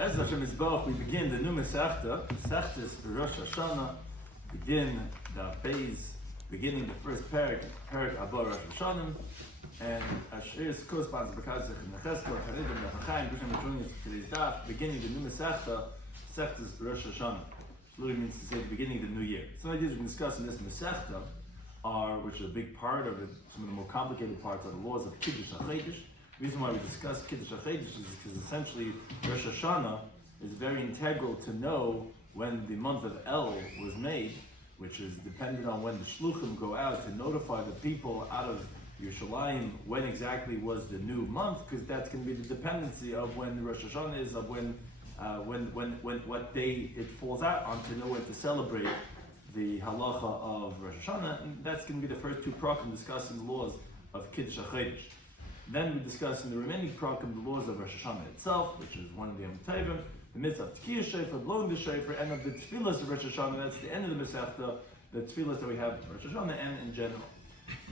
As Hashem Yisbarach, we begin the new Masechta, Masechtas Rosh Hashanah, begin the base, beginning the first parak Abba Rosh Hashanah, and Asher's corresponds because of Necheskel, Charedim, Nefachayim, Bisham Joining us today's Daf, beginning the new Masechta, Masechtas Rosh Hashanah. Literally means to say the beginning of the new year. Some ideas we can discuss in this Masechta are, which is a big part of it, some of the more complicated parts are the laws of Kiddush HaChedesh. The reason why we discuss Kiddush HaChedesh is because essentially Rosh Hashanah is very integral to know when the month of El was made, which is dependent on when the Shluchim go out to notify the people out of Yerushalayim when exactly was the new month, because that's going to be the dependency of when Rosh Hashanah is, of when what day it falls out on to know when to celebrate the halacha of Rosh Hashanah, and that's going to be the first two prakim discussing the laws of Kiddush HaChedesh. Then we discuss in the remaining prakim the laws of Rosh Hashanah itself, which is one of the Yom Tovim, the mitzvah of Tkiyah Shofar, blowing the Shofar, and of the tefillas of Rosh Hashanah. That's the end of the Masechta, the tefillas that we have for Rosh Hashanah and in general.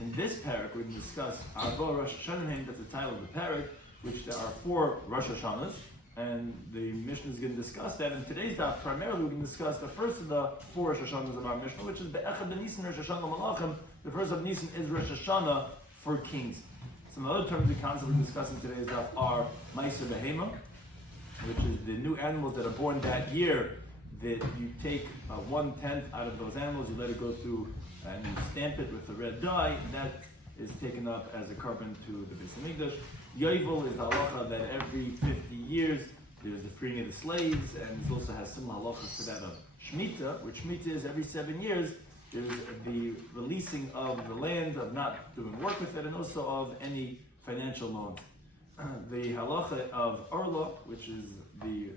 In this parak, we can discuss Abba Rosh Hashanah, that's the title of the parak, which there are 4 Rosh Hashanahs, and the Mishnah is going to discuss that. In today's daf, primarily we can discuss the first of the 4 Rosh Hashanahs of our Mishnah, which is Be'echad B'Nisan Rosh Hashanah Malachim. The first of Nisan is Rosh Hashanah for kings. Some other terms and concepts we're discussing today's daf are Ma'aser Behema, which is the new animals that are born that year, that you take 1/10 out of those animals, you let it go through and you stamp it with the red dye, and that is taken up as a carbon to the Beis Hamikdash. Yovel is the halacha that every 50 years there's the freeing of the slaves, and it also has similar halachas to that of Shemitah, which Shemitah is every 7 years. There's the releasing of the land, of not doing work with it, and also of any financial loans. The halacha of Orla, which is the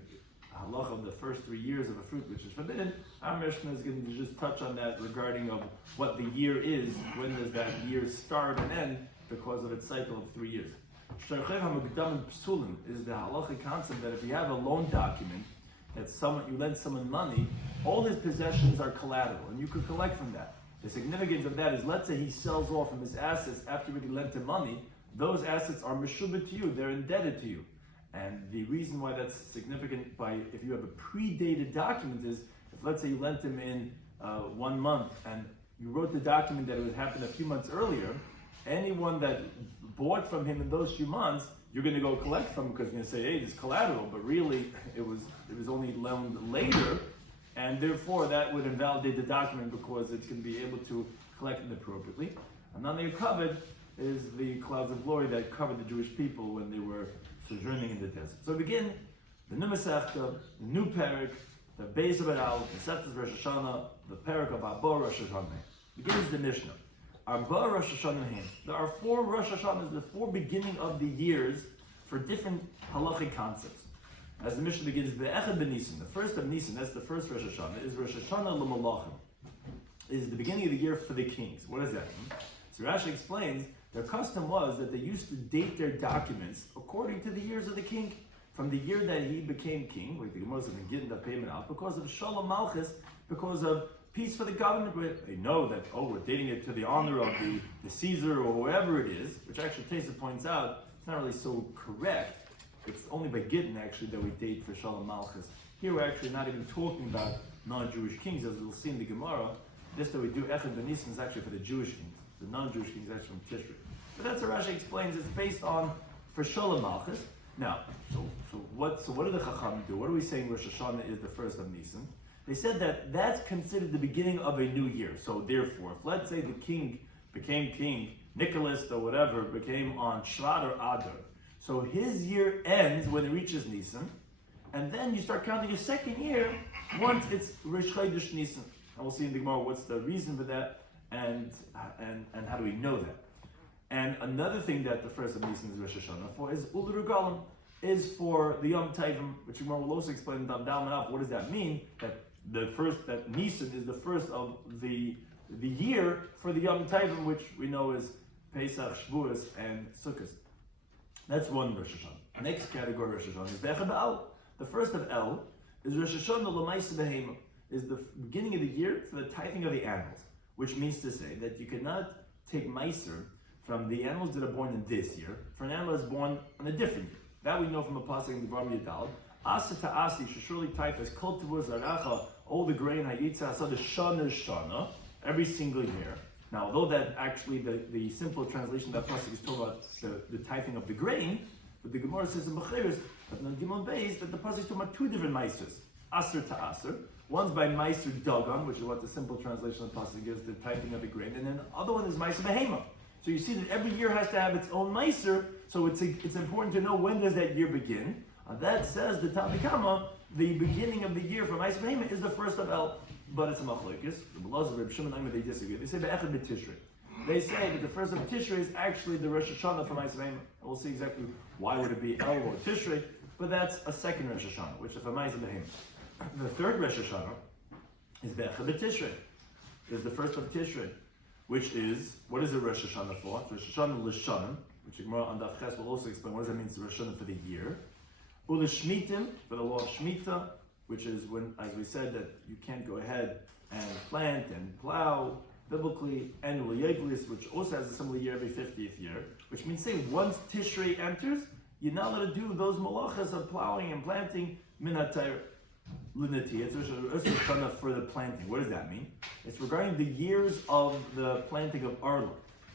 halacha of the first 3 years of a fruit which is forbidden, our Mishnah is going to just touch on that regarding of what the year is, when does that year start and end, because of its cycle of 3 years. Shtarchev HaMukdam Psulim is the halachic concept that if you have a loan document, that you lend someone money, all his possessions are collateral, and you could collect from that. The significance of that is, let's say he sells off from his assets after he lent him money, those assets are meshubah to you, they're indebted to you. And the reason why that's significant if you have a predated document is, if let's say you lent him in 1 month, and you wrote the document that it would happen a few months earlier, anyone that bought from him in those few months, you're going to go collect from because you're going to say, hey, this collateral, but really it was only loaned later, and therefore that would invalidate the document because it's going to be able to collect it appropriately. And then they covered is the clouds of glory that covered the Jewish people when they were sojourning in the desert. So begin the new Masechta, the new parak, the base of it out, the Masechtas Rosh Hashanah, the parak of Abba Rosh Hashanah. Begins the Mishnah. Abba Rosh Hashanah. There are 4 Rosh Hashanahs, the 4 beginning of the years for different halachic concepts. As the Mishnah begins, Be'echad B'Nisan, the first of Nisan, that's the first Rosh Hashanah, is Rosh Hashanah L'Malachim, is the beginning of the year for the kings. What does that mean? So Rashi explains, their custom was that they used to date their documents according to the years of the king, from the year that he became king, like the Gemara says in Gittin that payment out, because of Shalom Malchus, because of peace for the government. They know that, we're dating it to the honor of the Caesar or whoever it is, which actually Tesa points out, it's not really so correct. It's only by Gittin actually that we date for Shalom Malchus. Here we're actually not even talking about non-Jewish kings, as we'll see in the Gemara. This that we do, Echad B'Nisan, is actually for the Jewish kings. The non-Jewish kings are actually from Tishrei. But that's what Rashi explains. It's based on for Shalom Malchus. Now, so what do the Chacham do? What are we saying Rosh Hashanah is the first of Nisan? They said that that's considered the beginning of a new year. So therefore, if let's say the king became king, Nicholas or whatever became on Shvat or Adar, so his year ends when it reaches Nisan, and then you start counting your second year once it's Rosh Chodesh Nisan. And we'll see in the Gemara what's the reason for that, and how do we know that. And another thing that the first of Nisan is Rosh Hashanah for is Ul Regalim, is for the Yom Tovim, which we will also explain in Daf Yomi. What does that mean? That Nisan is the first of the year for the Yom Tovim, which we know is Pesach, Shavuos, and Sukkot. That's one Rosh Hashanah. Next category Rosh Hashanah is Be'echad B'El. The first of El is Rosh Hashanah L'Ma'aser Behema, is the beginning of the year for the tithing of the animals, which means to say that you cannot take Ma'aser from the animals that are born in this year for an animal that's born in a different year. That we know from a pasuk in the Bar Yadal. Asa ta'asi, you should surely type as kol tavur zaracha, all the grain hayitza asad shana, every single year. Now, although that actually the simple translation of that pasuk is talking about the tithing of the grain, but the Gemara says in Bechiris, that the pasuk is talking about two different meisters, aser to aser. One's by meister dagan, which is what the simple translation of the pasuk is, the tithing of the grain, and then the other one is meister behema. So you see that every year has to have its own meister, so it's important to know when does that year begin. And that says the Tanakama, the beginning of the year for meister behema is the first of El. But it's a machlokes. The Belazar, Rabbi Shimon, they disagree. They say be'echad b'tishrei. They say that the first of Tishrei is actually the Rosh Hashanah for Ma'aseh Behema. We'll see exactly why would it be El or Tishrei, but that's a second Rosh Hashanah, which is for Ma'aseh Behema. The third Rosh Hashanah is be'echad b'tishrei. Is the first of Tishrei, which is what is the Rosh Hashanah for? It's Rosh Hashanah l'shanim, which the Gemara on Daf Ches will also explain what does that mean. It's the Rosh Hashanah for the year. U'l'shmitim, for the law of Shemitah, which is when, as we said, that you can't go ahead and plant and plow biblically, and L'yeglis, which also has a similar year every 50th year, which means saying once Tishrei enters, you're not allowed to do those malachas of plowing and planting minatayr lunati. It's also for the planting. What does that mean? It's regarding the years of the planting of Arla.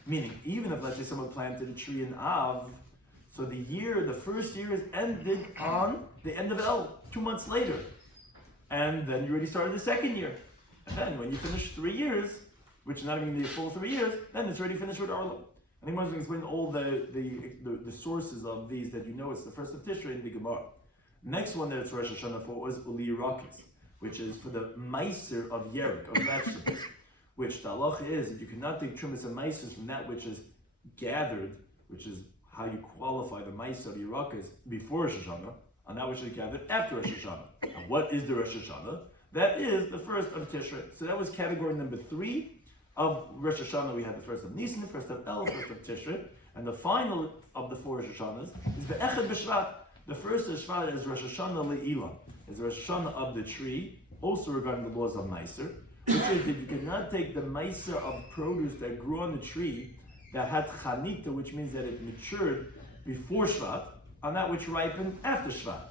Meaning, even if, let's say, someone planted a tree in Av, so the first year is ended on the end of El, 2 months later. And then you already started the second year. And then when you finish 3 years, which is not even the full 3 years, then it's already finished with Arlo. I think I'm going to explain all the sources of these that you know it's the first of Tishrei in the Gemara. Next one that it's Rosh Hashanah for was Uli Rakis, which is for the meiser of Yerek, of vegetables, which the halacha is that you cannot take trumas and meisers from that which is gathered, which is how you qualify the meiser of Yerakis before Rosh Hashanah, and that which is gathered after Rosh Hashanah. And what is the Rosh Hashanah? That is the first of Tishrei. So that was category number 3 of Rosh Hashanah. We had the first of Nisan, the first of El, the first of Tishrei, and the final of the 4 Rosh Hashanahs is the Echad B'Shvat. The first of Shvat is Rosh Hashanah Le'ilah, is Rosh Hashanah of the tree, also regarding the laws of Meiser, which is that you cannot take the Meiser of produce that grew on the tree that had Chanita, which means that it matured before Shvat, on that which ripened after Shvat.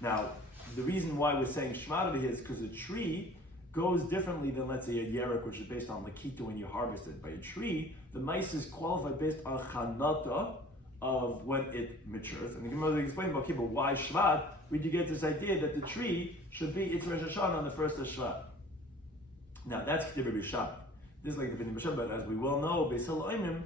Now, the reason why we're saying Shvat over here is because a tree goes differently than, let's say, a Yerek, which is based on Lakita when you harvest it. By a tree, the mice is qualified based on Chanata of when it matures. And the Gemara will explain about, okay, but why Shvat? We do get this idea that the tree should be its Rosh Hashanah on the first of Shvat. Now, that's Rabbi Shloimy. This is like the Bnei B'Shem, but as we well know, Beis Ha'oimim,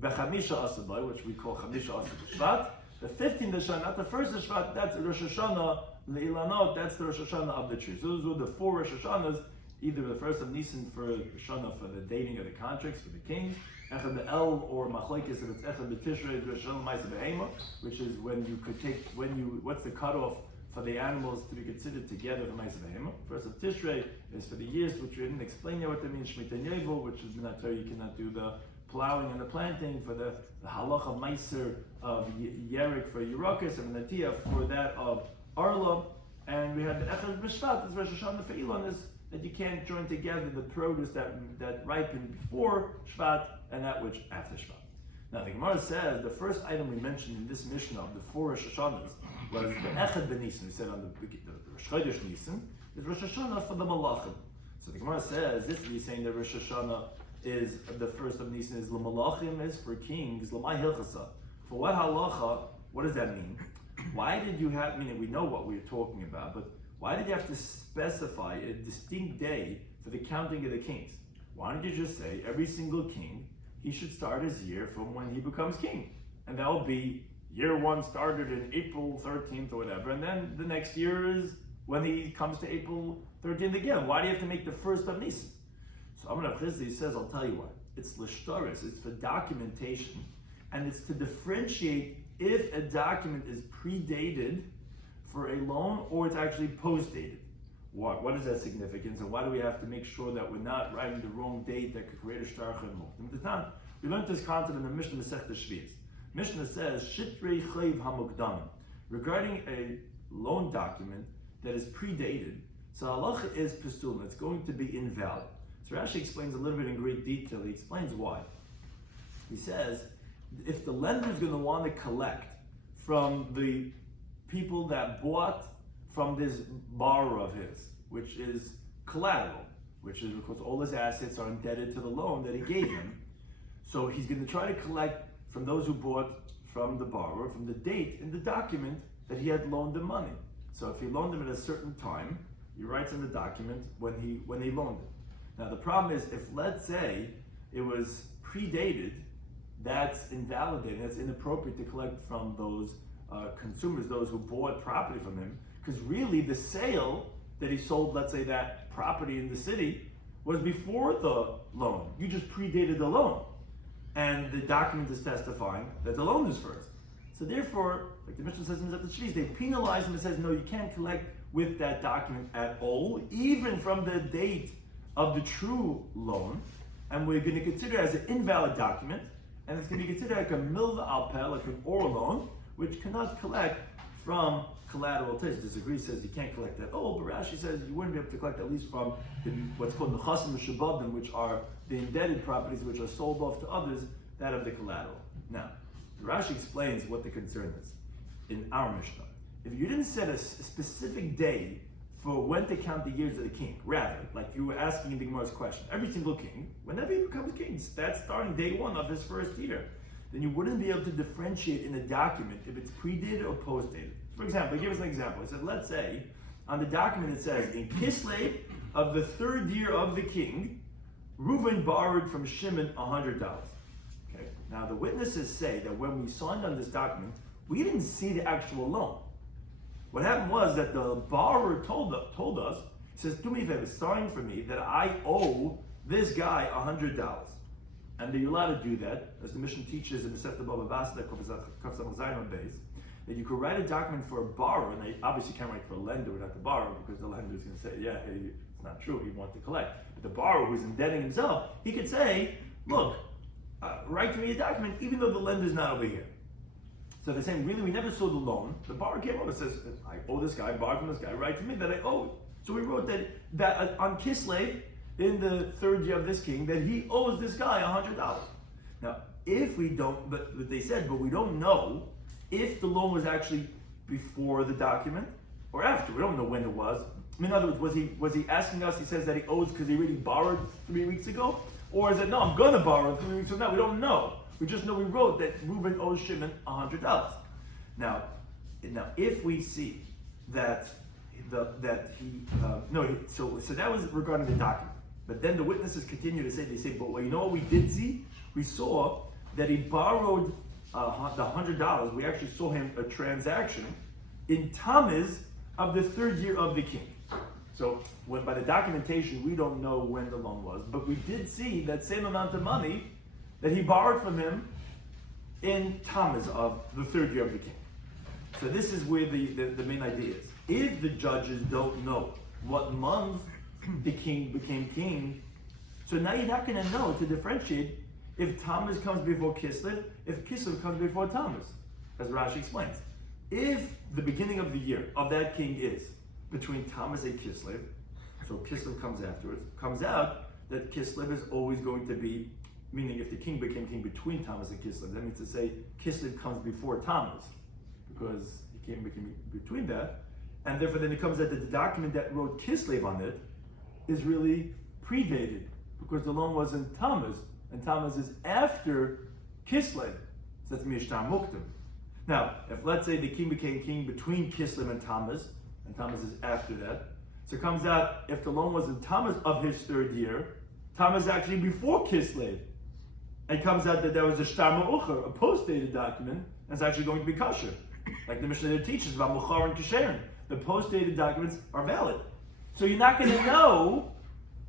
Bechamisha Asadai, which we call Chamisha Asad Shvat. The 15th Shvat, not the first of Shvat, that's Rosh Hashanah Le'ilanot, that's the Rosh Hashanah of the tree. So those were the 4 Rosh Hashanahs, either the first of Nisan for Rosh Hashanah for the dating of the contracts for the king, Echad the El or Machlokes, if it's Echad B'Tishrei, Rosh Hashanah Ma'aseh Behema, which is when you could take, what's the cutoff for the animals to be considered together for Ma'aseh Behema. First of Tishrei is for the years, which we didn't explain yet what that means, Shemitah Yovel, which is Minator, you cannot do the plowing and the planting, for the halach of Meiser of Yerek for Yerakis, and Natia for that of Arla, and we had the Echad B'Shvat, this Rosh Hashanah for Elon, is that you can't join together the produce that ripened before Shvat and that which after Shvat. Now the Gemara says the first item we mentioned in this Mishnah of the 4 Rosh Hashanahs was the Echad B'Nisan. We said on the Rosh Chodesh Nisan is Rosh Hashanah for the Malachim. So the Gemara says this is saying that Rosh Hashanah is the first of Nisan is L'Malachim, is for kings, L'mai Hilchasa. For what halacha? What does that mean? Why did you have? Meaning we know what we're talking about, but why did you have to specify a distinct day for the counting of the kings? Why don't you just say every single king he should start his year from when he becomes king, and that'll be year 1 started in April 13th or whatever, and then the next year is when he comes to April 13th again. Why do you have to make the first of Nisan? So Amar Rav Chizdi says, I'll tell you what. It's l'shtaris. It's for documentation, and it's to differentiate if a document is predated for a loan or it's actually post-dated. What is that significance, and why do we have to make sure that we're not writing the wrong date that could create a shtarcha and mukdim? We learned this concept in the Mishnah Masechta Shvius. Mishnah says, Shitrei Chayv HaMukdamim, regarding a loan document that is predated, so halacha is pistulin, it's going to be invalid. So Rashi explains a little bit in great detail. He explains why. He says, if the lender is going to want to collect from the people that bought from this borrower of his, which is collateral, which is because all his assets are indebted to the loan that he gave him. So he's going to try to collect from those who bought from the borrower, from the date in the document that he had loaned them money. So if he loaned them at a certain time, he writes in the document when he loaned it. Now the problem is, if let's say it was predated, that's invalidating, that's inappropriate to collect from those consumers, those who bought property from him, because really the sale that he sold, let's say that property in the city, was before the loan. You just predated the loan. And the document is testifying that the loan is first. So therefore, like the Mishnah says in Masechet Shlish, they penalize him and says, no, you can't collect with that document at all, even from the date of the true loan. And we're going to consider it as an invalid document, and it's going to be considered like a milva al peh, like an oral loan, which cannot collect from collateral. Tesh disagrees, says you can't collect that. Oh, but Rashi says you wouldn't be able to collect at least from what's called nechasim v'shabadim, which are the indebted properties which are sold off to others, that of the collateral. Now, Rashi explains what the concern is in our Mishnah. If you didn't set a specific day for when to count the years of the king, rather, like you were asking in the Gemara's question, every single king, whenever he becomes king, that's starting day one of his first year, then you wouldn't be able to differentiate in a document if it's predated or postdated. For example, give us an example. He said, let's say, on the document it says, in Kislev of the third year of the king, Reuven borrowed from Shimon $100. Okay. Now the witnesses say that when we signed on this document, we didn't see the actual loan. What happened was that the borrower told us, he says, do me a favor, sign for me that I owe this guy $100. And that you're allowed to do that, as the Mishnah teaches in the Masechet Bava Basra, that you could write a document for a borrower, and they obviously can't write for a lender without the borrower, because the lender is going to say, yeah, hey, it's not true, he wants to collect. But the borrower who's indebting himself, he could say, look, write to me a document, even though the lender's not over here. So they're saying, really, we never saw the loan. The borrower came over and says, I owe this guy, borrowed from this guy, write to me that I owe it. So we wrote that on Kislev, in the third year of this king, that he owes this guy $100. Now, if we don't, but they said, but we don't know if the loan was actually before the document or after. We don't know when it was. In other words, was he asking us, he says that he owes because he already borrowed 3 weeks ago? Or is it, no, I'm going to borrow 3 weeks from now? We don't know. We just know we wrote that Reuven owes Shimon $100. Now, if we see that so that was regarding the document. But then the witnesses continue to say, but well, you know what we did see? We saw that he borrowed the $100. We actually saw him a transaction in Tammuz of the third year of the king. So by the documentation, we don't know when the loan was, but we did see that same amount of money that he borrowed from him in Tammuz of the third year of the king. So this is where the main idea is. If the judges don't know what month the king became king, so now you're not going to know to differentiate if Tammuz comes before Kislev, if Kislev comes before Tammuz, as Rashi explains. If the beginning of the year of that king is between Tammuz and Kislev, so Kislev comes afterwards, comes out that Kislev is always going to be, meaning if the king became king between Tammuz and Kislev, that means to say Kislev comes before Tammuz, because he became between that, and therefore then it comes out that the document that wrote Kislev on it is really predated, because the loan was in Tammuz, and Tammuz is after Kislev, so that's Mishtar Muktim. Now, if let's say the king became king between Kislev and Tammuz is after that, so it comes out if the loan was in Tammuz of his third year, Tammuz actually before Kislev, and it comes out that there was a Shtar Ma'ucher, a post-dated document, and it's actually going to be kosher. Like the Mishnah teaches about Muchar and Kesherin. The post-dated documents are valid. So you're not going to know,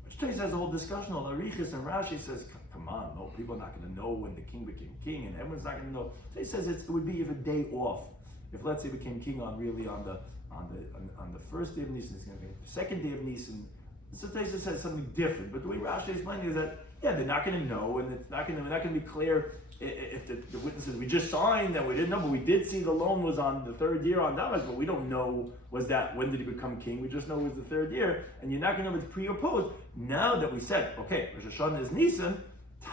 which takes has a whole discussion on Arichis, and Rashi says, come on, no, people are not going to know when the king became king, and everyone's not going to know. So he says it would be if a day off. If let's say became king on the first day of Nisan, it's going to be the second day of Nisan. Sometimes it says something different, but the way Rashi is explaining is that they're not going to know, and it's not going to be clear if the witnesses we just signed that we didn't know, but we did see the loan was on the third year on Tammuz, but we don't know when did he become king. We just know it was the third year, and you're not going to know if it's pre or post. Now that we said, okay, Rosh Hashanah is Nisan,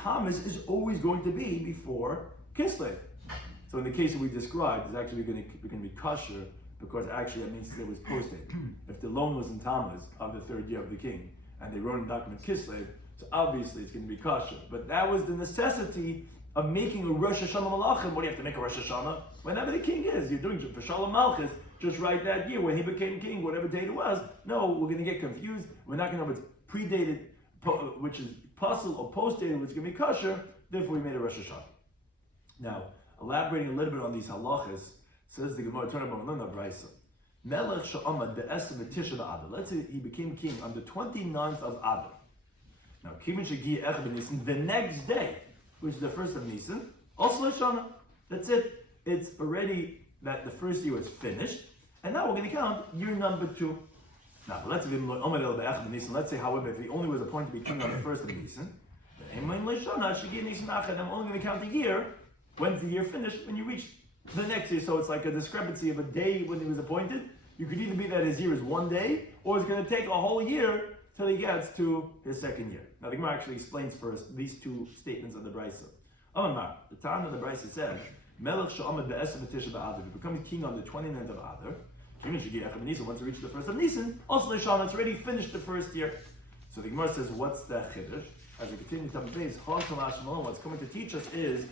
Tammuz is always going to be before Kislev. So in the case that we described, it's actually going to be kosher because actually that means it was post-dated. If the loan was in Tammuz of the third year of the king, and they wrote in the document Kislev, so obviously it's going to be kosher. But that was the necessity of making a Rosh Hashanah Malachim. What do you have to make a Rosh Hashanah? Whenever the king is, you're doing for Shalom Malchus, just right that year when he became king, whatever date it was. No, we're going to get confused. We're not going to know if it's predated, which is possible, or post-dated, which is going to be kosher. Therefore, we made a Rosh Hashanah. Now, elaborating a little bit on these halachas, says the Gemara Torah B'Malona Brayso. Melech she'amad be'esem v'tisha b'Adar. Let's say he became king on the 29th of Adar. Now, Kivin shegiya echad b'Nisan, the next day, which is the first of Nisan, also Shana. That's it. It's already that the first year was finished, and now we're going to count year number 2. Now, let's say, however, if he only was appointed to be king on the first of Nisan, then I'm only going to count the year. When's the year finished? When you reach the next year. So it's like a discrepancy of a day when he was appointed. You could either be that his year is 1 day, or it's going to take a whole year till he gets to his second year. Now the Gemara actually explains first these two statements of the Brisa. Amar, the time of the Brisa says, Melech she'amad be'esem v'tisha b'Adar. He becomes king on the 29th of Adar. Once he reached the first of Nisan, also Lishana, it's already finished the first year. So the Gemara says, what's the chiddush? As we continue to base, what's coming to teach us is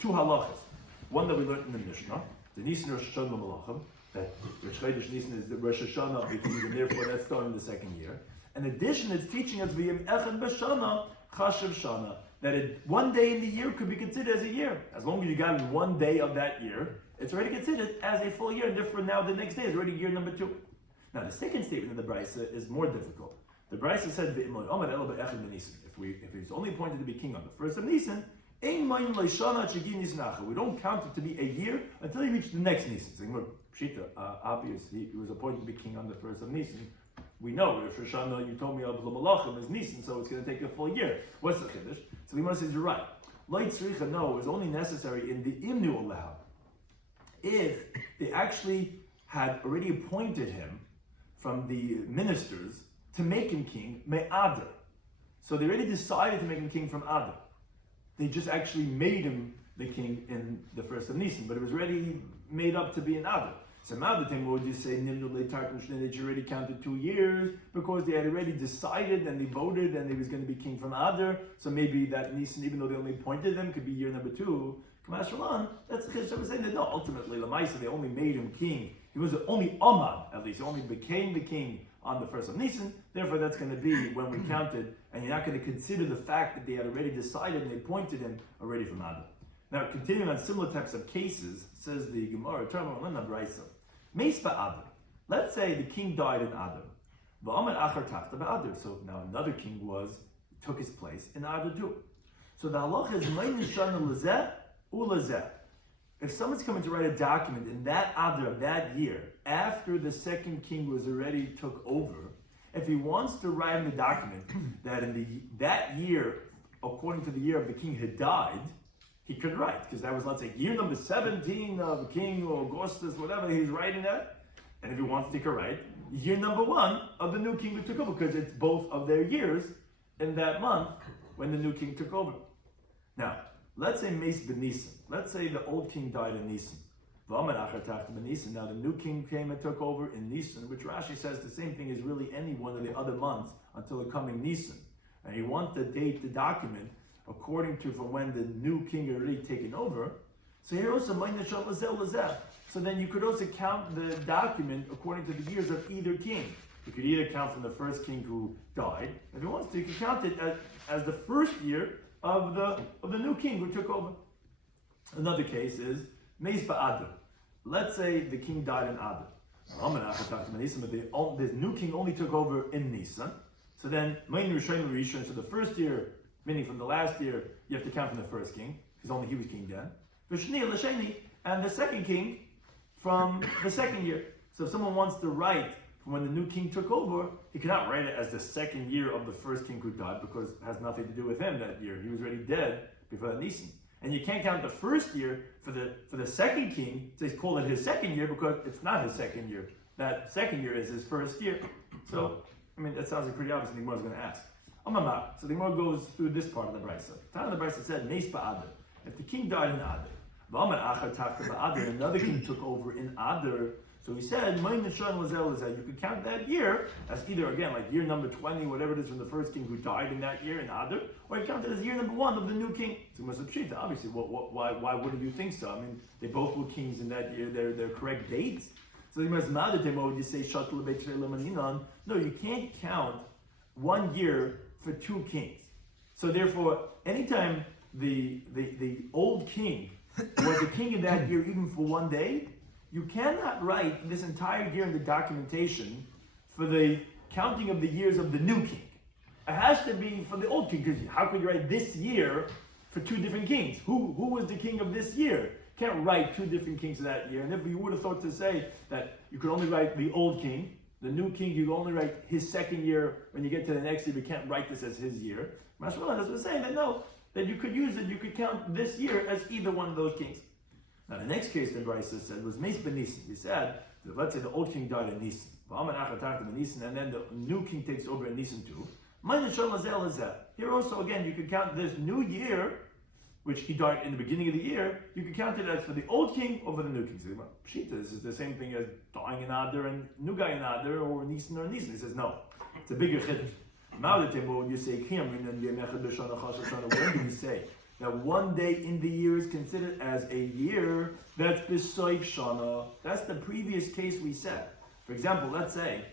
2 halachas. One that we learned in the Mishnah, the Nisan Rosh Hashanah Malachim, that Rosh Chodesh Nisan is the Rosh Hashanah because and therefore that's starting the second year. In addition, it's teaching us v'yim echad b'shana chashav shana, that 1 day in the year could be considered as a year. As long as you got in 1 day of that year, it's already considered as a full year, and therefore now the next day is already year number 2. Now the second statement of the Brisa is more difficult. The Brisa said, if he's only appointed to be king on the first of Nisan, we don't count it to be a year until he reached the next Nisan. Obvious, he was appointed to be king on the first of Nisan. We know, Rosh Hashanah, you told me of L'malachim is Nisan, so it's going to take a full year. What's the chiddush? So the Gemara says, you're right. Light tzricha, no, is only necessary in the imnu aleha. If they actually had already appointed him from the ministers to make him king, me'adar. So they already decided to make him king from Adar. They just actually made him the king in the first of Nisan, but it was already made up to be an Adar. So now the time would you say that you already counted 2 years because they had already decided and they voted and he was going to be king from Adar. So maybe that Nisan, even though they only appointed him, could be year number 2. That's the Chiddush was saying that no, ultimately Lamaisa they only made him king. He was only Amad, at least he only became the king on the first of Nisan. Therefore, that's going to be when we counted, and you're not going to consider the fact that they had already decided and they appointed him already from Adar. Now, continuing on similar types of cases, says the Gemara, Meis ba'Adar. Let's say the king died in Adar. So now another king took his place in Adar too. So the halacha is Shana Lazeh Ulazeh. If someone's coming to write a document in that Adar of that year, after the second king was already took over, if he wants to write in the document that in that year, according to the year of the king had died, he could write, because that was, let's say, year number 17 of King Augustus, whatever, he's writing that. And if he wants to, he could write year number 1 of the new king who took over, because it's both of their years in that month when the new king took over. Now, let's say Meis ben Nisan. Let's say the old king died in Nisan. Now the new king came and took over in Nisan, which Rashi says the same thing is really any one of the other months until the coming Nisan. And he wants to date the document according to from when the new king had already taken over. So here also, so then you could also count the document according to the years of either king. You could either count from the first king who died. If he wants to, you could count it as the first year of the new king who took over. Another case is Meis ba'Adar. Let's say the king died in Adar. But the new king only took over in Nisan. So then, so the first year, meaning from the last year, you have to count from the first king, because only he was king then. And the second king from the second year. So if someone wants to write from when the new king took over, he cannot write it as the second year of the first king who died, because it has nothing to do with him that year. He was already dead before the Nisan. And you can't count the first year for the second king to call it his second year, because it's not his second year. That second year is his first year. So, I mean, that sounds like pretty obvious, and the Gemara is going to ask. So the Gemara goes through this part of the Brisa. The time of the Brisa said, Meis ba'Adar. If the king died in Adar, and another king took over in Adar, So he said, you could count that year as either, again, like year number 20, whatever it is from the first king who died in that year in Adar, or you count it as year number 1 of the new king. So obviously, why wouldn't you think so? I mean, they both were kings in that year, they're correct dates. So you must not you say, no, you can't count 1 year for 2 kings. So therefore, anytime the old king was the king of that year, even for 1 day, you cannot write this entire year in the documentation for the counting of the years of the new king. It has to be for the old king, because how could you write this year for 2 different kings? Who was the king of this year? You can't write 2 different kings of that year. And if you would have thought to say that you could only write the old king, the new king, you only write his second year. When you get to the next year, you can't write this as his year. Mashmalan was saying that no, that you could use it, you could count this year as either one of those kings. Now the next case that Brisa said was Meis ben Nisan. He said, that let's say the old king died in Nisan, and then the new king takes over in Nisan too. Here also again, you could count this new year, which he died in the beginning of the year, you could count it as for the old king or for the new king. So, Pshita, this is the same thing as dying in Adar and new guy in Adar, or Nisan or Nisan. He says, no, it's a bigger chiddush. When you say, when do we say that 1 day in the year is considered as a year that's b'soif shana? That's the previous case we said. For example, let's say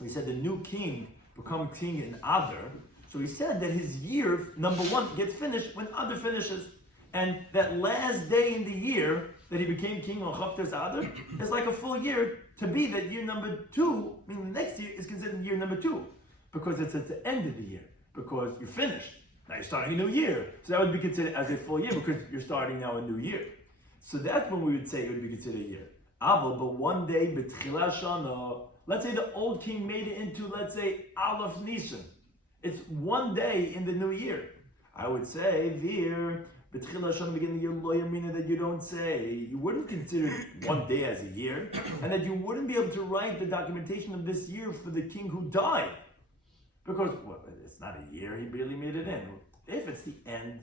we said the new king becomes king in Adar. So he said that his year, number 1, gets finished when Adar finishes. And that last day in the year that he became king on Chavtas Adar is like a full year to be that year number 2, meaning the next year is considered year number 2. Because it's at the end of the year. Because you're finished. Now you're starting a new year. So that would be considered as a full year because you're starting now a new year. So that's when we would say it would be considered a year. But 1 day, b'tchila shana, let's say the old king made it into, let's say, Aleph Nisan. It's 1 day in the new year. I would say there, b'tchila shana, beginning of the year, lo yamina, that you don't say, you wouldn't consider 1 day as a year, and that you wouldn't be able to write the documentation of this year for the king who died. Because it's not a year, he barely made it in. If it's the end,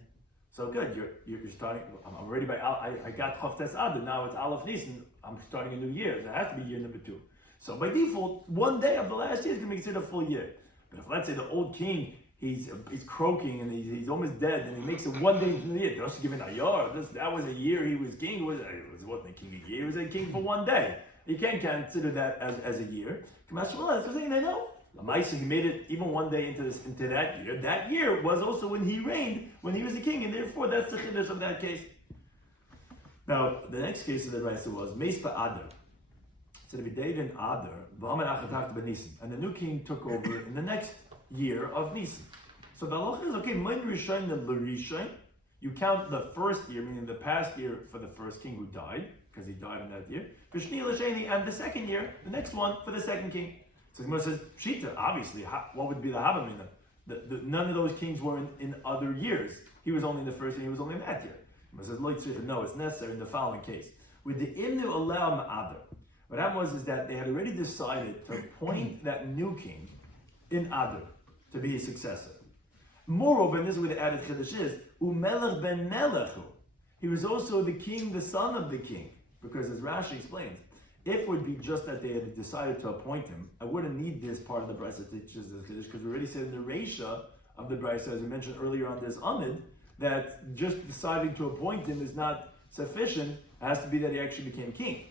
so good, you're starting, I'm already by, I got Chavtes Adar, now it's Aleph Nisan, I'm starting a new year, so it has to be year number 2. So by default, 1 day of the last year is going to be considered a full year. But if let's say the old king, he's croaking and he's almost dead, and he makes it 1 day into the year, just giving a yard, that was a year he was king, it wasn't a king a year, he was a king for 1 day. You can't consider that as a year. That's the thing I know. Lamaisa, he made it even 1 day into that year. That year was also when he reigned, when he was a king, and therefore that's the chiddush of that case. Now, the next case of the Brisa was Meis Adar. So if he died in Adar, and the new king took over in the next year of Nisan. So the halacha is okay. Min Rishon and L'Rishon, you count the first year, meaning the past year, for the first king who died, because he died in that year. V'shni L'Sheni, and the second year, the next one for the second king. So Gemara says, Pshita, obviously, what would be the Havamina? None of those kings were in other years. He was only in the first year, he was only in that year. Gemara says, no, it's necessary in the following case. With the Imnu Alel Ma'adar, what happened was that they had already decided to appoint that new king in Adar to be his successor. Moreover, and this is where the added chiddush is, Umelech ben Melechu. He was also the king, the son of the king. Because as Rashi explains, if it would be just that they had decided to appoint him, I wouldn't need this part of the Brisa that teaches the Chiddush, because we already said in the Reisha of the Brisa, as we mentioned earlier on this Amid, that just deciding to appoint him is not sufficient. It has to be that he actually became king.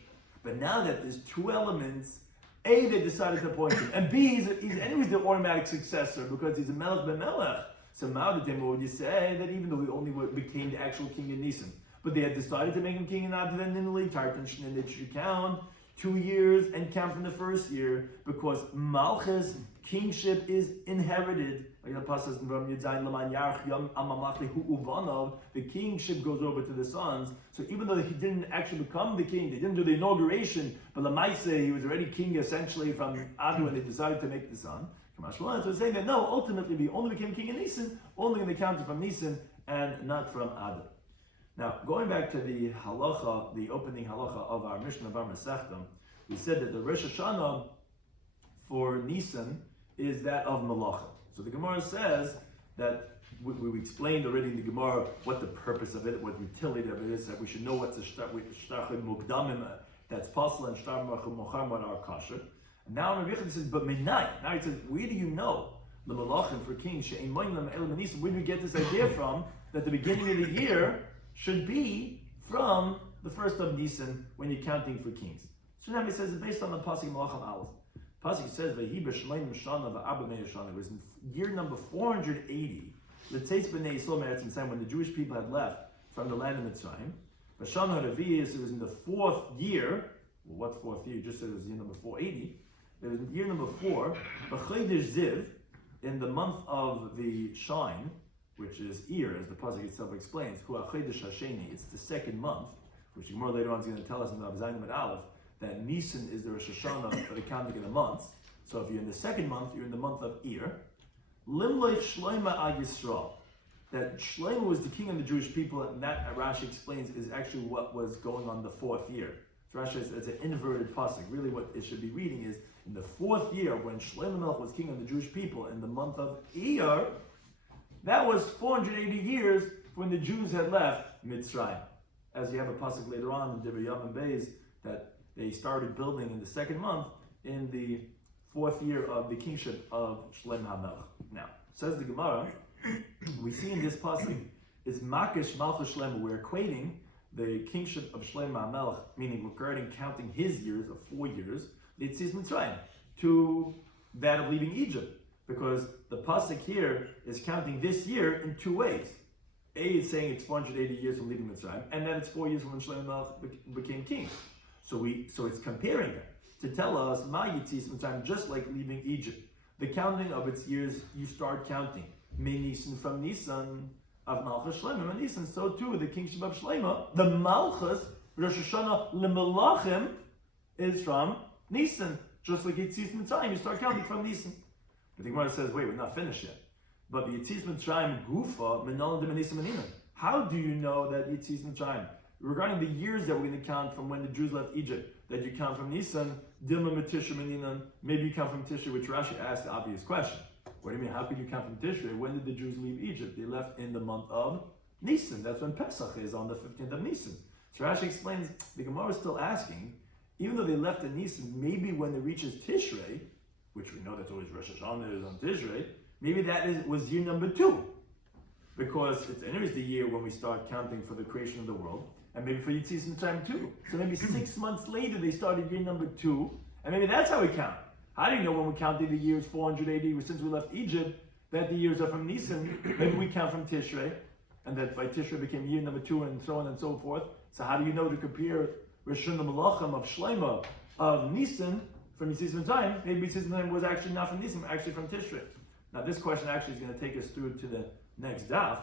But now that there's 2 elements, A, they decided to appoint him, and B, he's anyways the automatic successor because he's a Melech ben Melech. So Ma'adatim, would you say that even though he only became the actual king in Nisan, but they had decided to make him king in Adar, then in the Tartan Shin, it should count 2 years and count from the first year, because Malchus, kingship, is inherited. The kingship goes over to the sons. So even though he didn't actually become the king, they didn't do the inauguration, but Lamaise, he was already king essentially from Adar when they decided to make the son. So it's saying that no, ultimately he only became king in Nisan, only in the counter from Nisan and not from Adar. Now, going back to the halacha, the opening halacha of our Mishnah of our Masechta, we said that the Rosh Hashanah for Nisan is that of Malacha. So the Gemara says that we explained already in the Gemara what the purpose of it, what the utility of it is, that we should know what's the Shtachim Mukdamim that's possible and shtar mochar are kosher. And now Rabbi Yochanan says, but midnight. Now he says, where do you know the malachim for kings? She'ein moin lam elam nisan. Where do we get this idea from that the beginning of the year should be from the first of Nisan when you're counting for kings? So now he says it's based on the pasuk malachim aleph. Pasuk says Vahi b'shleim shana v'arba me'ah shana. It was in year number 480. L'tzeis b'nei Yisrael me'eretz Mitzrayim, when the Jewish people had left from the land of Mitzrayim. B'shana ha'reviyis, it was in the 4th year. Well, what's 4th year? Just said it was year number 480. It was in year number 4. B'chodesh ziv, in the month of the shine, which is Iyar, as the pasuk itself explains. Hu ha'chodesh hasheni. It's the 2nd month, which more later on is going to tell us in the Zayin and Aleph that Nisan is the Rosh Hashanah for the counting of the months. So if you're in the 2nd month, you're in the month of Iyar. Limloi Shloima ad Yisrael. That Shloima was the king of the Jewish people, and that Rashi explains is actually what was going on the 4th year. So Rashi says it's an inverted pasuk. Really, what it should be reading is in the 4th year when Shloima Melech was king of the Jewish people in the month of Iyar. That was 480 years when the Jews had left Mitzrayim. As you have a pasuk later on in Daf Yomi Beis that they started building in the 2nd month in the 4th year of the kingship of Shlomo HaMelech. Now, says the Gemara, we see in this pasuk is Makish Malchus Shlomo. We're equating the kingship of Shlomo HaMelech, meaning regarding counting his years of 4 years, the Yetzias Mitzrayim, to that of leaving Egypt, because the pasuk here is counting this year in 2 ways. A is saying it's 480 years from leaving Mitzrayim, and then it's 4 years from when Shlomo HaMelech became king. So it's comparing it to tell us Ma Yetzias Mitzrayim, just like leaving Egypt. The counting of its years, you start counting. Me Nisan, from Nisan of Malchus Shlomo and Nisan. So too, the kingship of Shlomo, the Malchus Rosh Hashanah L'Melachim, is from Nisan. Just like Yetzias Mitzrayim, you start counting from Nisan. But the Gemara says, wait, we're not finished yet. But the Yetzias Mitzrayim Gufa Menol de Nisan Meninan. How do you know that Yetzias Mitzrayim, regarding the years that we're going to count from when the Jews left Egypt, that you count from Nisan, Dilma Metisha Meninan, maybe you count from Tishrei, which Rashi asked the obvious question. What do you mean, how could you count from Tishrei? When did the Jews leave Egypt? They left in the month of Nisan. That's when Pesach is, on the 15th of Nisan. So Rashi explains, the Gemara is still asking, even though they left in Nisan, maybe when it reaches Tishrei, which we know that's always Rosh Hashanah is on Tishrei, maybe was year number 2. Because it's anyways the year when we start counting for the creation of the world. And maybe for Yetzias Mitzrayim too. So maybe 6 months later they started year number 2, and maybe that's how we count. How do you know when we counted the years 480 since we left Egypt that the years are from Nisan? Maybe we count from Tishrei, and that by Tishrei became year number 2, and so on and so forth. So how do you know to compare Rosh Hashanah Malachim of Shlomo of Nisan from Yetzias Mitzrayim? Maybe Yetzias Mitzrayim was actually not from Nisan, actually from Tishrei. Now this question actually is going to take us through to the next daf.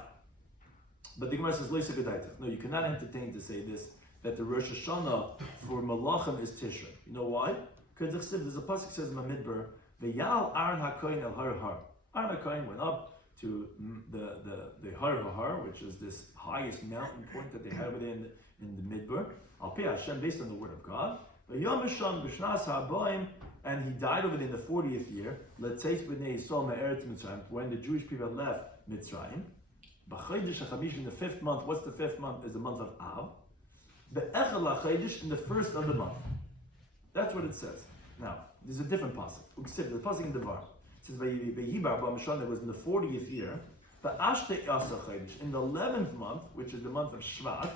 But the Gemara says, no, you cannot entertain to say this, that the Rosh Hashanah for Malachim is Tishrei. You know why? Because there's a pasuk says in Midbar, V'yal Aaron HaKohen el Har Har. Aaron HaKohen went up to the Har Har, which is this highest mountain point that they have it in the Midbar. Al Pi Hashem, based on the word of God. V'yom Mishon b'shnas ha'aboim, and he died over there in the 40th year. L'tzeis b'nei Yisrael me'eretz Mitzrayim, when the Jewish people left Mitzrayim. B'chodesh ha'chamish, in the 5th month. What's the 5th month? Is the month of Av. Be'echel ha'chodesh, in the 1st of the month. That's what it says. Now, there's a different pasuk. The pasuk in the bar. It says Vayibar b'Mishon, it was in the 40th year. Ba'ashtei asa chodesh, in the 11th month, which is the month of Shvat.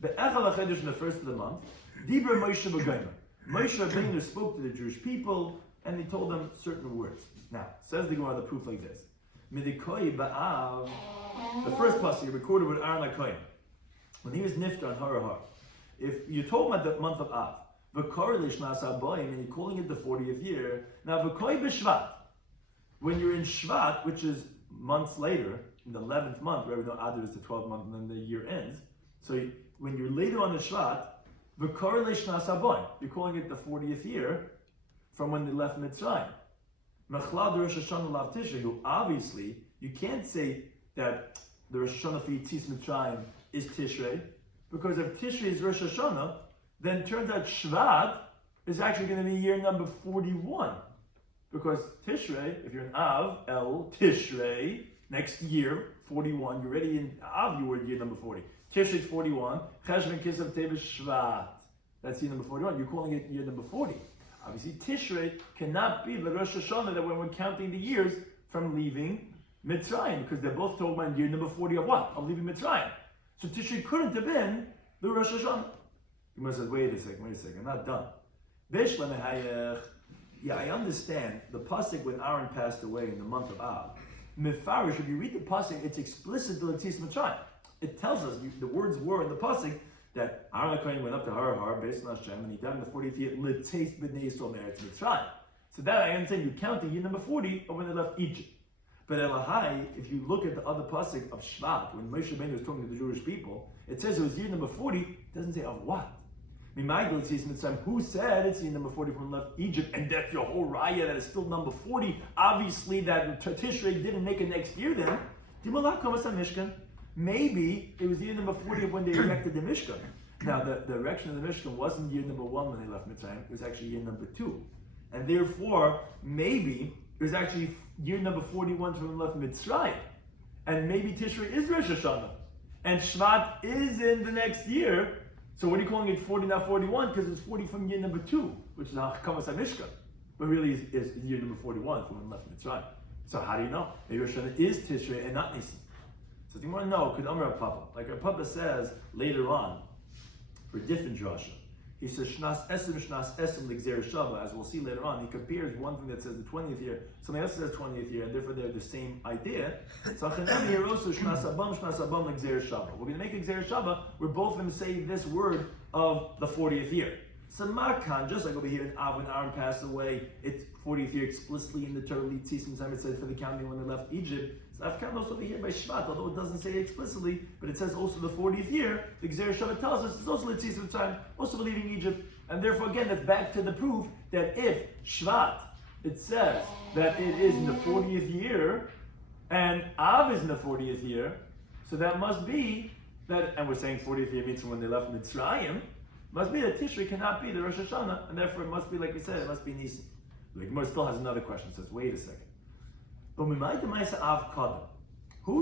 Be'echel ha'chodesh, in the 1st of the month. Dibra Moshe b'Gomer. Moshe Rabbeinu spoke to the Jewish people, and he told them certain words. Now, says the Gemara, the proof like this. Midikoi ba'av. The first pasuk recorded with Aaron HaKohen, when he was niftar on Har Har. If you told him at the month of Av, v'kor lishnas habayim, and you're calling it the 40th year. Now v'koi b'Shvat, when you're in Shvat, which is months later, in the 11th month, where we know Adar is the 12th month, and then the year ends. So when you're later on the Shvat, v'kor lishnas habayim, you're calling it the 40th year from when they left Mitzrayim. Mechlad Rosh Hashanah lav Tishrei, who obviously you can't say that the Rosh Hashanah for Yetzias Mitzrayim is Tishrei, because if Tishrei is Rosh Hashanah, then it turns out Shvat is actually going to be year number 41. Because Tishrei, if you're in Av, El, Tishrei, next year, 41, you're already in Av, you were in year number 40. Tishrei is 41, Cheshvan Kislev Tev is Shvat. That's year number 41. You're calling it year number 40. Obviously, Tishrei cannot be the Rosh Hashanah that when we're counting the years from leaving Mitzrayim, because they're both talking about year number 40 of what? Of leaving Mitzrayim. So Tishrei couldn't have been the Rosh Hashanah. You must have said, wait a second, I'm not done. Yeah, I understand the pasuk when Aaron passed away in the month of Av. Mefarish, if you read the pasuk, it's explicit to L'tzis Mitzrayim. It tells us, the words were in the pasuk, that Aaron HaKohen went up to Har based on Hashem, and he died in the 40th year, L'tzis B'nei Yisrael Meretz Mitzrayim. So that I understand, you count the year number 40 of when they left Egypt. But Elahai, if you look at the other pasuk of Shvat, when Moshe Rabbeinu was talking to the Jewish people, it says it was year number 40, it doesn't say of what. Who said it's year number 40 from left Egypt, and that's your whole raya that is still number 40? Obviously, that Tishrei didn't make it next year then. Maybe it was year number 40 of when they erected the Mishkan. Now, the erection of the Mishkan wasn't year number 1 when they left Mitzrayim, it was actually year number 2. And therefore, maybe it was actually year number 41 from when they left Mitzrayim. And maybe Tishrei is Rosh Hashanah. And Shvat is in the next year. So what are you calling it 40, not 41? Because it's 40 from year number 2, which is Hakamas HaMishkan. But really is year number 41 from when left Mitzrayim. So how do you know? Maybe Rosh Hashanah is Tishrei and not Nisan. So if you want to know, could Amar Papa, like our Papa says later on, for a different drasha, he says Shnas Esem L'Gzer Shava, as we'll see later on. He compares one thing that says the 20th year, something else says 20th year, and therefore they're the same idea. So Chanami here also Shnas Abam L'Gzer Shava. We're going to make a Gzer Shava where both of them say this word of the 40th year. So Makan, just like over here in Av, when Aaron passed away, it's 40th year explicitly in the Torah L'Tzis Mitzrayim. It says for the counting when they left Egypt. So Afkan also over here by Shvat, although it doesn't say it explicitly, but it says also the 40th year. The Gzer Shava tells us it's also L'Tzis Mitzrayim, also leaving Egypt, and therefore again that's back to the proof that if Shvat, it says that it is in the 40th year, and Av is in the 40th year, so that must be that, and we're saying 40th year means from when they left Mitzrayim. Must be that Tishrei cannot be the Rosh Hashanah, and therefore it must be, like we said, it must be Nisan. The Gemara still has another question. It says, wait a second. Who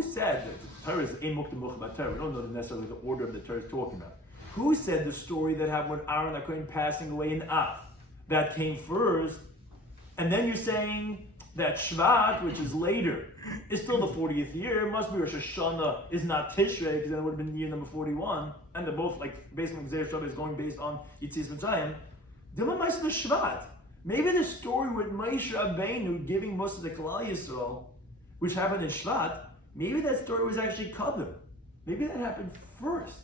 said that the Torah is ein muktim much Torah? We don't know necessarily the order of the Torah is talking about. Who said the story that happened with Aaron HaKohen passing away in Av? That came first, and then you're saying that Shvat, which is later, is still the 40th year. It must be Rosh Hashanah, is not Tishrei, because then it would have been year number 41. And they're both, like, based on Gzer Shava is going based on Yitzis Mitzrayim. Dilma Ma'aseh the Shvat. Maybe the story with Moshe Rabbeinu giving most of the Klal Yisrael, which happened in Shvat, maybe that story was actually Kaddim. Maybe that happened first.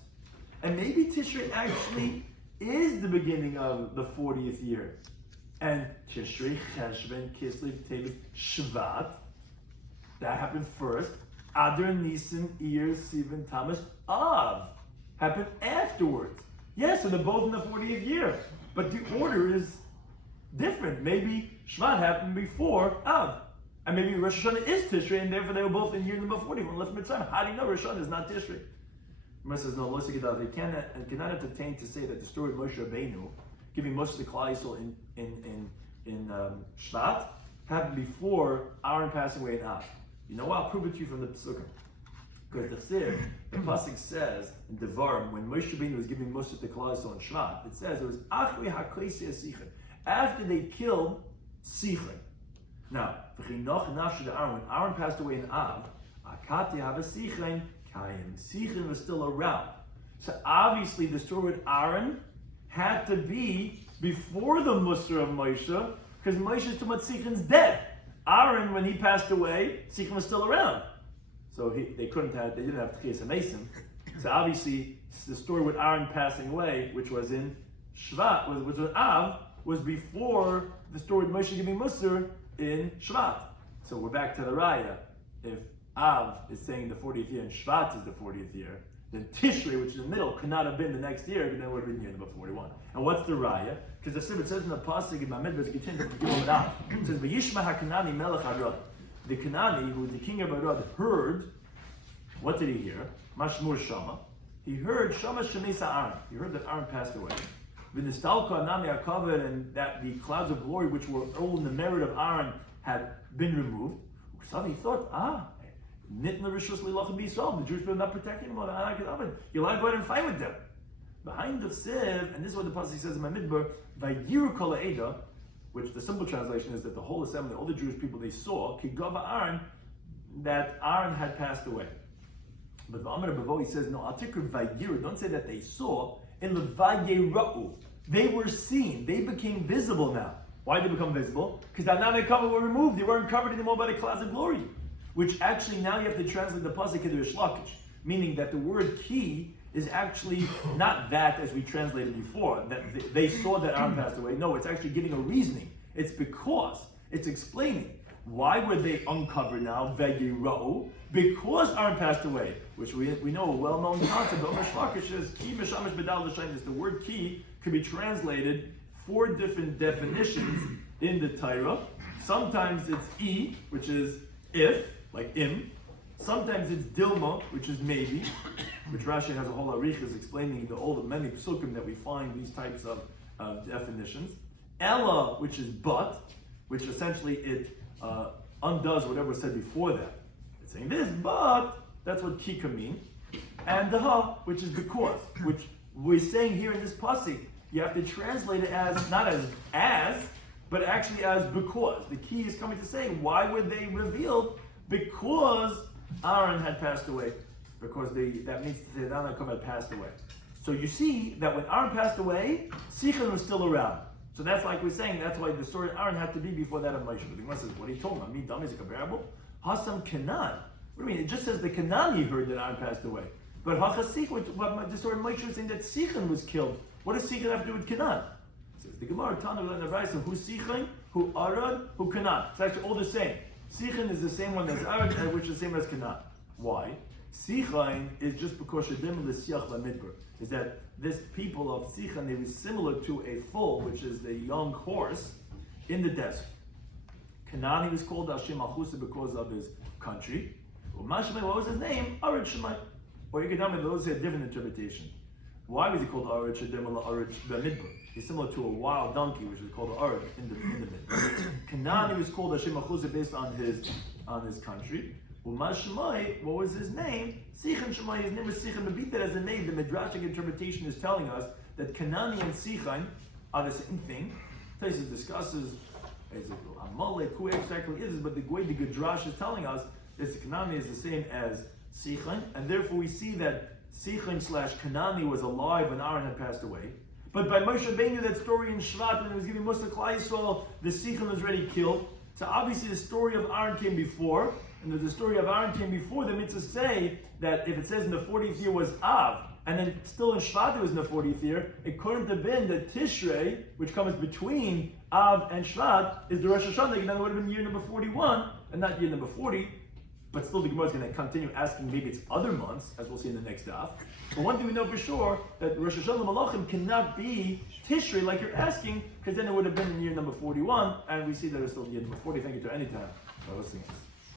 And maybe Tishrei actually is the beginning of the 40th year. And Tishrei, Cheshvan, Kislev, Tevet, Shvat, that happened first. Adar, Nisan, Iyar, Sivan, Tammuz, Av happened afterwards. Yes, so they're both in the 40th year. But the order is different. Maybe Shvat happened before Av. And maybe Rosh Hashanah is Tishrei, and therefore they were both in year number 40 from left Mitzrayim. How do you know Rosh Hashanah is not Tishrei? Gemara says, no, they cannot entertain to say that the story of Moshe Rabbeinu, giving most of the Klal Yisrael in Shvat, happened before Aaron passing away in Av. You know what? I'll prove it to you from the Pesukim. Because the Pasuk says in Devarim, when Moshe Rabbeinu was giving most of the Klal Yisrael in Shvat, it says it was Achri HaKleisi HaSichon, after they killed Sichon. Now, when Aaron passed away in Av, Akati Hava Sichon Kayim. Sichon was still around. So obviously the story with Aaron had to be before the Musar of Moshe, because Moshe's talking about Sichon's dead. Aaron, when he passed away, Sichon was still around. So they didn't have Tchias HaMesim. So obviously the story with Aaron passing away, which was in Shvat, which was Av, was before the story with Moshe giving Musar in Shvat. So we're back to the Raya. If Av is saying the 40th year and Shvat is the 40th year, then Tishrei, which is in the middle, could not have been the next year, but then it would have been year number 41. And what's the Raya? Because the Sibit says in the Pasuk in Mamid, it says, "V'yishma haKanani melech Arad." The Kanani, who was the king of Arad, heard. What did he hear? Mashmur Shama. He heard Shama Shemesa Aaron. He heard that Aaron passed away. V'nistalka Anami Akavet, and that the clouds of glory, which were all in the merit of Aaron, had been removed. So he thought, Nitna Rishus Lilachim B'Yisrael. The Jewish people are not protecting him. You're allowed to go ahead and fight with them. Behind the sieve, and this is what the pasuk says in my midbar, vayiru kol ha'eda, which the simple translation is that the whole assembly, all the Jewish people, they saw ki gava Aaron, that Aaron had passed away. But the Amar Bavo, he says, no, atikr vayiru, don't say that they saw, in the vayira'u. They were seen, they became visible now. Why did they become visible? Because now their cover were removed, they weren't covered anymore by the clouds of glory. Which actually now you have to translate the pasuk into Rish Lakish, meaning that the word ki is actually not that as we translated before, that they saw that Aaron passed away. No, it's actually giving a reasoning. It's because, it's explaining. Why were they uncovered now? Vegira'u, because Aaron passed away, which we know a well-known concept. Rish Lakish is ki mishamish bedal l'shayin. The word ki could be translated 4 different definitions in the Torah. Sometimes it's i, which is if, like im. Sometimes it's dilma, which is maybe, which Rashi has a whole arichas explaining all the many psukim that we find these types of definitions. Ella, which is but, which essentially it undoes whatever was said before that. It's saying this, but that's what ki can mean. And the ha, which is because, which we're saying here in this pasuk, you have to translate it as, not as, but actually as because. The key is coming to say, why were they revealed? Because Aaron had passed away. Because that means to say that Aaron had passed away. So you see that when Aaron passed away, Sichon was still around. So that's like we're saying, that's why the story of Aaron had to be before that of Moshe. But the Gemara says, what he told him, I mean, dummy is a comparable. Hasam Canaan. What do you mean? It just says the Canaan heard that Aaron passed away. But the story of Moshe was saying that Sichon was killed. What does Sichon have to do with Canaan? It says the Gemara, Tanu and the Raisa, who Sichon, who Arad, who Canaan. It's actually all the same. Sichon is the same one as Arad, which is the same as Canaan. Why? Sichon is just because Shedim l'Siach l'Midbar. Is that this people of Sichon, they were similar to a foal, which is the young horse, in the desert. Canaan, he was called Hashem Achusa because of his country. Mashmei, what was his name? Arad Shemai. Or you could tell me those had a different interpretation. Why was he called Arad Shedim Arad B'Midbar? He's similar to a wild donkey, which is called Arad in the midbar. Canaan, he was called Hashem Achusa based on his country. Umashmai, what was his name? Sichon Shemai, his name was Sichon. But beat that as a name, the Midrashic interpretation is telling us that Canaan and Sichon are the same thing. Taisus discusses Amalek, who exactly is, but the way the Midrash is telling us is Canaan is the same as Sichon, and therefore we see that Sichon / Kanani was alive when Aaron had passed away. But by Moshe Rabbeinu, that story in Shvat, when he was giving Musa Klai Yisrael, the Sichon was already killed. So obviously the story of Aaron came before, and the story of Aaron came before, the mitzvah say that if it says in the 40th year was Av, and then still in Shvat it was in the 40th year, it couldn't have been that Tishrei, which comes between Av and Shvat, is the Rosh Hashanah, and then it would have been year number 41, and not year number 40. But still the Gemara is going to continue asking maybe it's other months, as we'll see in the next daf. But one thing we know for sure, that Rosh Hashanah Malachim cannot be Tishrei like you're asking, because then it would have been in year number 41, and we see that it's still year number 40. Thank you to any time for listening.